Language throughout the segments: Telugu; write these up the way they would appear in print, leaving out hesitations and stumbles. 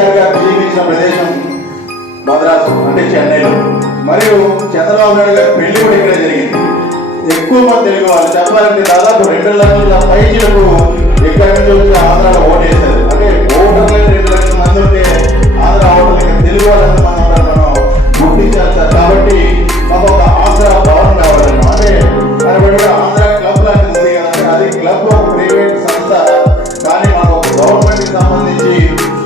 ఎన్టీఆర్ గారు జీవించిన ప్రదేశం మద్రాసు అంటే చెన్నైలో. మరియు చంద్రబాబు నాయుడు గారి పెళ్లి కూడా ఇక్కడ జరిగింది. ఎక్కువ మంది తెలుగు వాళ్ళు చెప్పాలంటే దాదాపు 2 లక్షల పైచీలకు ఎక్కడి నుంచి వచ్చి ఆంధ్రాలో ఓటేశారు. అంటే ఓటర్లు 2 లక్షల మంది ఉంటే ఆంధ్ర ఓటర్లు తెలుగు వాళ్ళంత మంది ఉంటారు మనం గుర్తించాలి సార్. కాబట్టి మాకు ఒక ఆంధ్ర భవన్ కావాలన్నా అంటే దాని ఆంధ్ర క్లబ్ లాంటి ఉంది కదంటే అది క్లబ్ ఒక ప్రైవేట్ సంస్థ, కానీ మాకు ఒక గవర్నమెంట్ కి సంబంధించి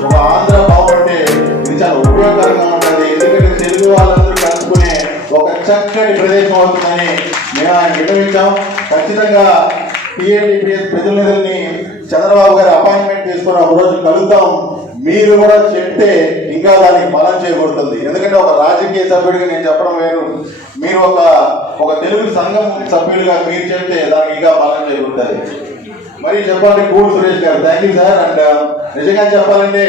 ఒక ఆంధ్ర భవన్ అంటే ఇది చాలా ఉపయోగకరంగా ఉంటుంది. ఎందుకంటే తెలుగు వాళ్ళందరూ కలుసుకునే ఒక చక్కటి ప్రదేశం అవుతుందని మేము ఆయన విన్నవించాం. ఖచ్చితంగా టీఏటీపీఎస్ ప్రతినిధుల్ని చంద్రబాబు గారి అపాయింట్మెంట్ తీసుకుని ఒక రోజు కలుద్దాం. మీరు కూడా చెప్తే ఇంకా దానికి బలం చేకూరుతుంది. ఎందుకంటే ఒక రాజకీయ సభ్యుడిగా నేను చెప్పడం వేరు, మీరు ఒక తెలుగు సంఘం సభ్యులుగా మీరు చెప్తే దానికి ఇంకా బలం చేకూరుతుంది. మరి చెప్పాలంటే కూడు సురేష్ గారు థ్యాంక్ యూ సార్. అండ్ నిజంగా చెప్పాలంటే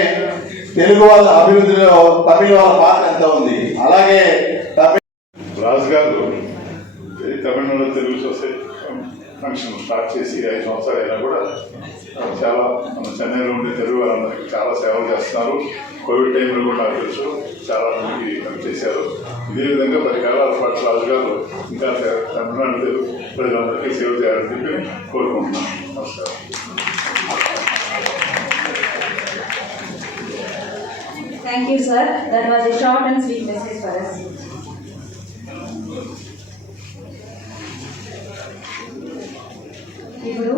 తెలుగు వాళ్ళ అభివృద్ధిలో తమిళ వాళ్ళ పాత్ర ఎంత ఉంది. అలాగే రాజు గారు Tamil Nadu Telugu society function start చేసి 5 సంవత్సరాలు అయినా కూడా చాలా మన చెన్నైలో ఉండే తెలుగు వాళ్ళందరికీ చాలా సేవలు చేస్తున్నారు. కోవిడ్ టైంలో కూడా నాకు తెలుసు చాలా మందికి చేశారు. ఇదే విధంగా 10 కాలాల పాటు రాజు గారు ఇంకా తమిళనాడు తెలుగు ప్రజలందరికీ సేవ చేయాలని చెప్పి కోరుకుంటున్నాను. నమస్కారం. Thank you, sir. That was a short and sweet message for us. ఇప్పుడు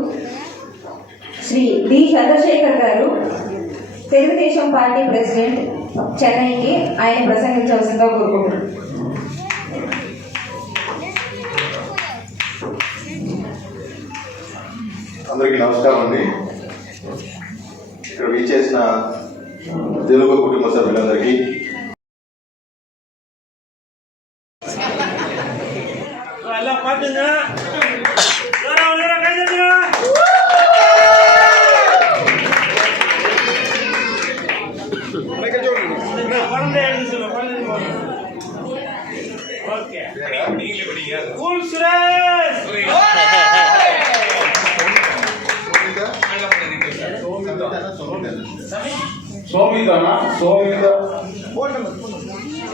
శ్రీ డి చంద్రశేఖర్ గారు తెలుగుదేశం పార్టీ ప్రెసిడెంట్ చెన్నైకి ఆయన ప్రసంగించవలసిందిగా కోరుకుంటున్నారు. అందరికీ నమస్కారం అండి. ఇక్కడ విచ్చేసిన తెలుగు కుటుంబ సభ్యులందరికీ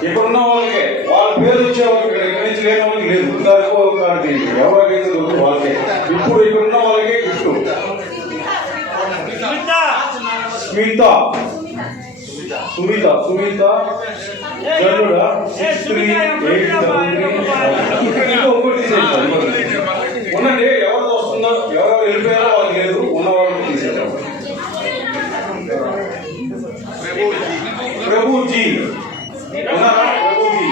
ఇక్కడున్న వాళ్ళకే వాళ్ళ పేరు వచ్చే వాళ్ళకి ఎక్కడి నుంచి లేని వాళ్ళకి లేదు. ఎవరికైతే వాళ్ళకే ఇప్పుడు ఇక్కడున్న వాళ్ళకే గిఫ్ట్. సుమిత జల్లుడా 6383 ఉన్నది. ఎవరితో వస్తుందో ఎవరెవరు వెళ్ళిపోయారో వాళ్ళకి లేదు, ఉన్న వాళ్ళకి తీసేద్దాం. ప్రభుజీ ఉన్నారా? ప్రభుజీ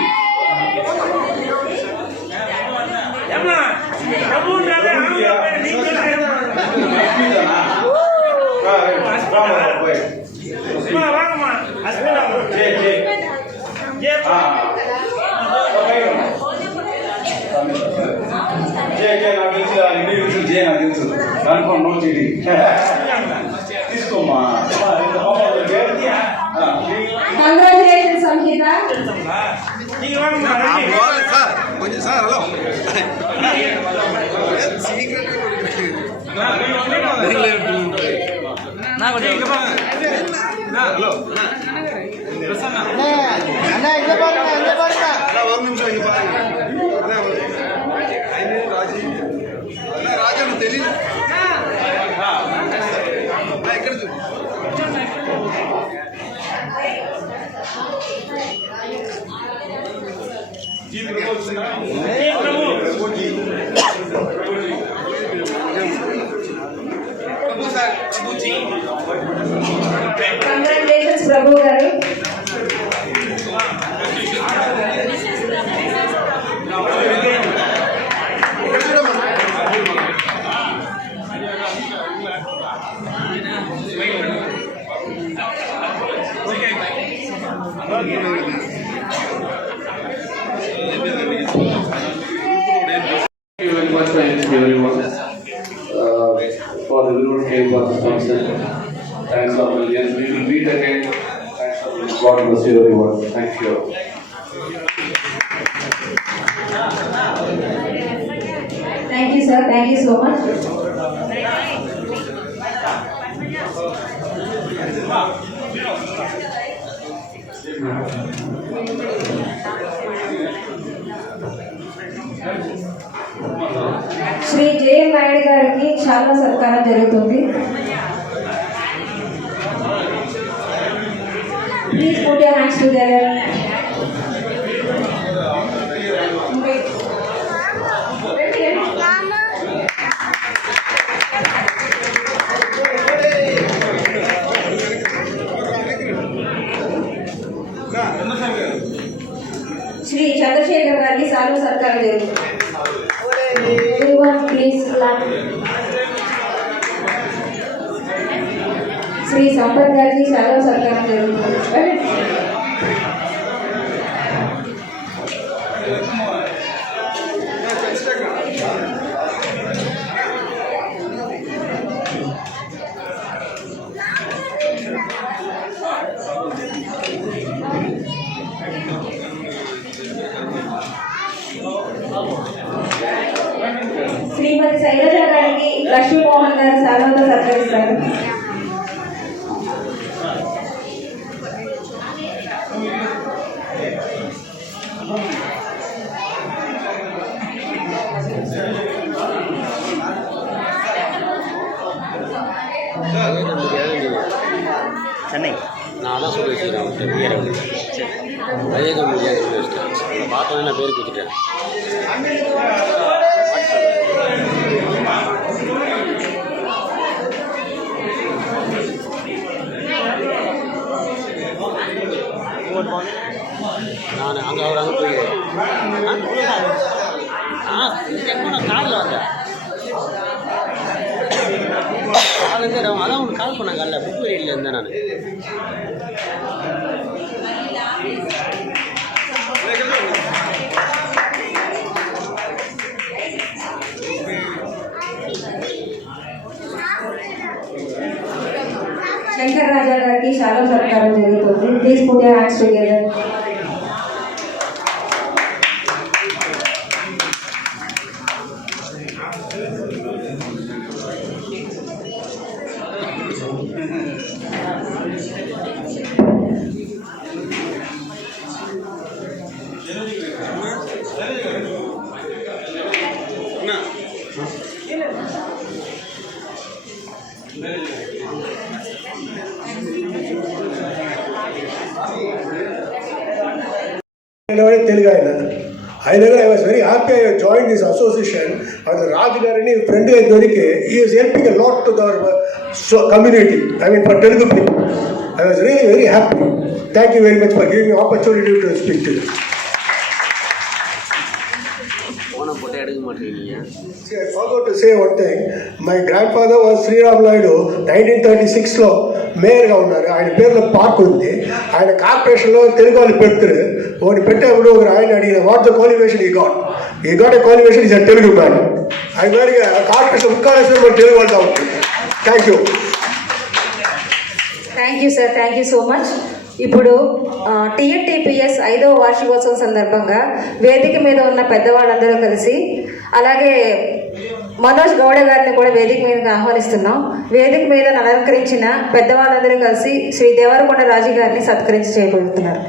నాకు తెలుసు కన్ఫర్మ్ నో చీటింగ్. తీసుకోమ్మా. కంగ్రాచులేషన్స్ సంహిత. కొంచెం సార్ హలో రాజు తెలియదు ఎక్కడ చూ కంగ్రాచులేషన్స్ ప్రభు గారు. For the Lord came for the sponsor. Thanks for millions. We will meet again. Thanks for this. God bless you everyone. Thank you. Thank you, sir. Thank you so much. Shri JM Naidu గారికి శాల్వా సత్కారం జరుగుతుంది. Please put your hands together. Shri Chandrashekar గారికి శాల్వా సత్కారం జరుగుతుంది. Everyone please clap. Shri Sampath గారికి శాల్వా సత్కారం జరుగుతుంది. శ్రీమతి శైలజ గారికి లక్ష్మీమోహన్ గారు శాల్వాతో సత్కరిస్తారు. சென்னை நான் தான் சொல்லி வச்சுக்கிறேன் பேரை ரஜினிகாந்த் மீடியா சொல்லி வச்சுட்டேன். பார்த்தோன்னே நான் பேர் கொடுத்துட்டேன். நான் அங்கே அவர் அங்கே போய் நான் காரில் வந்தேன். அதான் ஒன்று கால் பண்ணாங்க அல்ல புக் வெரியில் இருந்தேன் நான். శంకర్ రాజా గారికి శాల్వా సత్కారం జరుగుతుంది. Please put your hands together. Telugu ఆయన I was very happy I join this association. అది రాజు గారిని ఫ్రెండ్గా దొరికి is helping a lot to the other community, I mean for Telugu people. I was really very happy. Thank you very much for giving opportunity to speak to you. I forgot to say one thing. My grandfather was Sriram Naidu. 1936లో మేయర్గా ఉన్నారు. ఆయన పేరులో పార్క్ ఉంది. ఆయన కార్పొరేషన్లో తెలుగు వాళ్ళు పెడతారు. ఒకటి పెట్టేప్పుడు ఒక ఆయన అడిగిన వాట్ ద క్వాలిఫికేషన్ ఈ got a qualification is a Telugu man. ఆయన మరి కార్పొరేషన్ ఉక్కాలేశ్వరం తెలుగు వాళ్ళ ఉంటుంది. Thank you. Thank you sir, thank you so much. ఇప్పుడు TNTPS 5వ వార్షికోత్సవం సందర్భంగా వేదిక మీద ఉన్న పెద్దవాళ్ళందరూ కలిసి, అలాగే మనోజ్ గౌడ గారిని కూడా వేదిక మీదకి ఆహ్వానిస్తున్నాం. వేదిక మీద అలంకరించిన పెద్దవాళ్ళందరూ కలిసి శ్రీ దేవరకొండ రాజు గారిని సత్కరించి చేయబోతున్నారు.